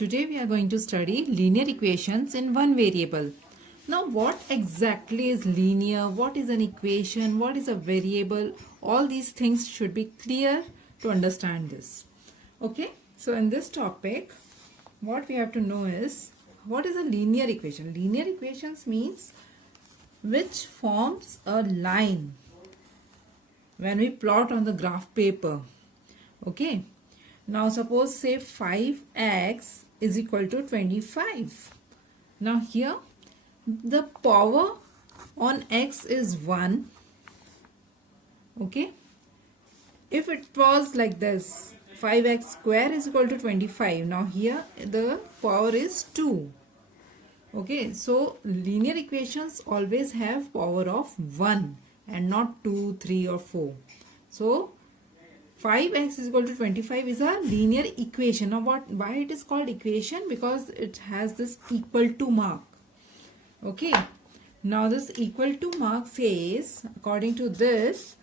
Today we are going to study linear equations in one variable. Now what exactly is linear, what is an equation, what is a variable, all these things should be clear to understand this. Okay, so in this topic what we have to know is what is a linear equation. Linear equations means which forms a line when we plot on the graph paper. Okay, now suppose say 5x is equal to 25. Now here the power on x is 1. Okay, if it was like this, 5x square is equal to 25. Now here the power is 2. Okay, so linear equations always have power of 1 and not 2, 3 or 4. So 5x is equal to 25 is a linear equation. Now why it is called equation? Because it has this equal to mark. Okay, now this equal to mark says, according to this,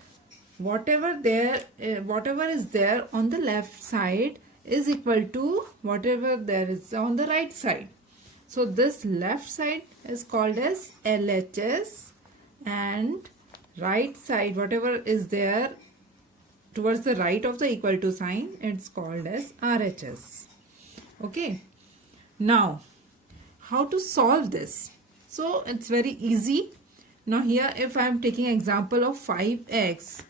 whatever is there on the left side is equal to whatever there is on the right side. So this left side is called as LHS and right side, whatever is there towards the right of the equal to sign, it's called as RHS. Okay, now how to solve this? So it's very easy. Now here if I am taking example of 5x,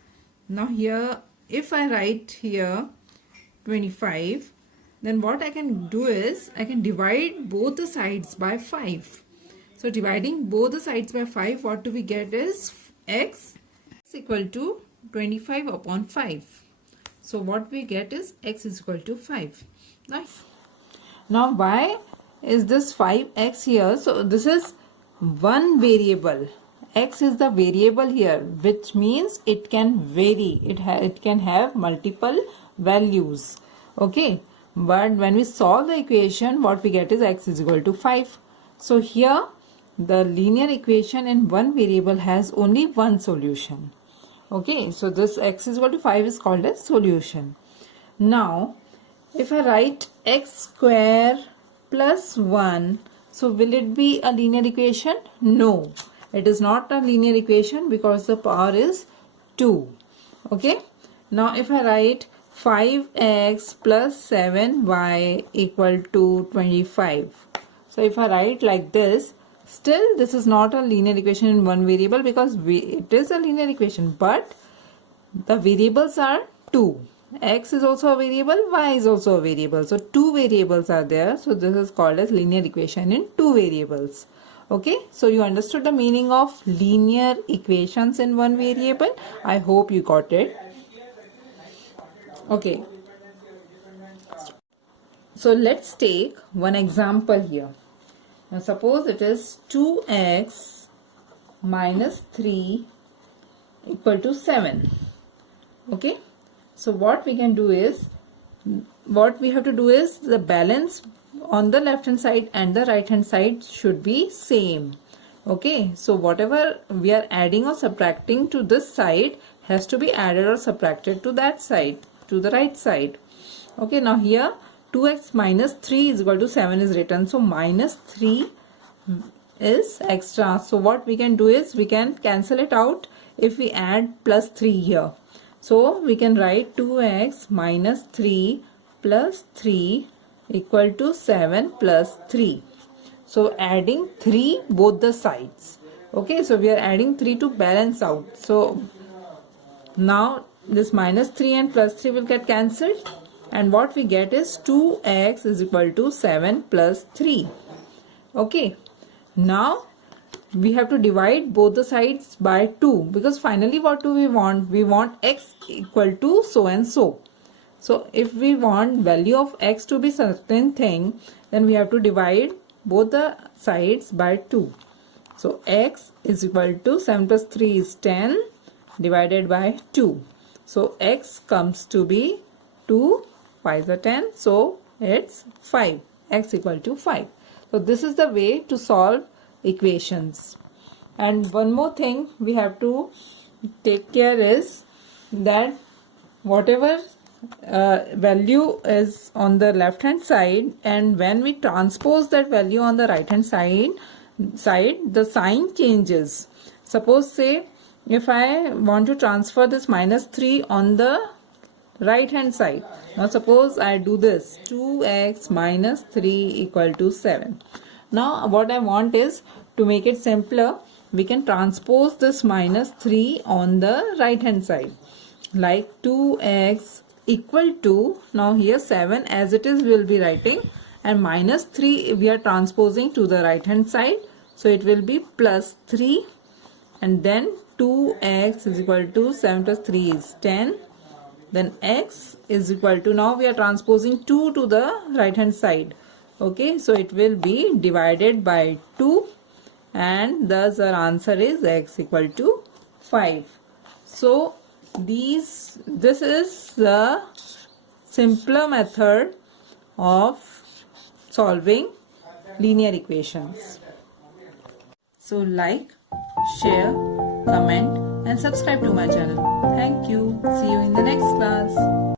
now here if I write here 25, then what I can do is I can divide both the sides by 5. So dividing both the sides by 5, what do we get is x is equal to 25 upon 5. So what we get is x is equal to 5. Now why is this 5x here? So this is one variable. X is the variable here, which means it can vary. It can have multiple values. Okay, but when we solve the equation, what we get is x is equal to 5. So here the linear equation in one variable has only one solution. Okay, so this x is equal to 5 is called as solution. Now if I write x square plus 1, so will it be a linear equation? No, it is not a linear equation because the power is 2. Okay, now if I write 5x plus 7y equal to 25, so if I write like this, still this is not a linear equation in one variable because it is a linear equation, but the variables are 2. X is also a variable, y is also a variable. So two variables are there. So this is called as linear equation in two variables. Okay, so you understood the meaning of linear equations in one variable. I hope you got it. Okay, so let's take one example here. Now suppose it is 2x minus 3 equal to 7. Okay, so what we can do is, what we have to do is the balance on the left hand side and the right hand side should be same. Okay, so whatever we are adding or subtracting to this side has to be added or subtracted to that side, to the right side. Okay, now here 2x minus 3 is equal to 7 is written. So minus 3 is extra. So what we can do is we can cancel it out if we add plus 3 here. So we can write 2x minus 3 plus 3 equal to 7 plus 3. So adding 3 both the sides. Okay, so we are adding 3 to balance out. So now this minus 3 and plus 3 will get cancelled. And what we get is 2x is equal to 7 plus 3. Okay, now we have to divide both the sides by 2 because finally what do we want? We want x equal to so and so. So if we want value of x to be certain thing, then we have to divide both the sides by 2. So x is equal to 7 plus 3 is 10 divided by 2. So x comes to be 2. 5 are 10, so it's 5, x equal to 5. So this is the way to solve equations. And one more thing we have to take care is that whatever value is on the left hand side, and when we transpose that value on the right hand side, the sign changes. Suppose say if I want to transfer this minus 3 on the right hand side. Now suppose I do this, 2x minus 3 equal to 7. Now what I want is, to make it simpler, we can transpose this minus 3 on the right hand side, like 2x equal to, now here 7 as it is we will be writing, and minus 3 we are transposing to the right hand side, so it will be plus 3, and then 2x is equal to 7 plus 3 is 10, then x is equal to, now we are transposing 2 to the right hand side, okay, so it will be divided by 2, and thus our answer is x equal to 5. So this is the simpler method of solving linear equations. So like, share, comment and subscribe to my channel. Thank you. See you in the next class.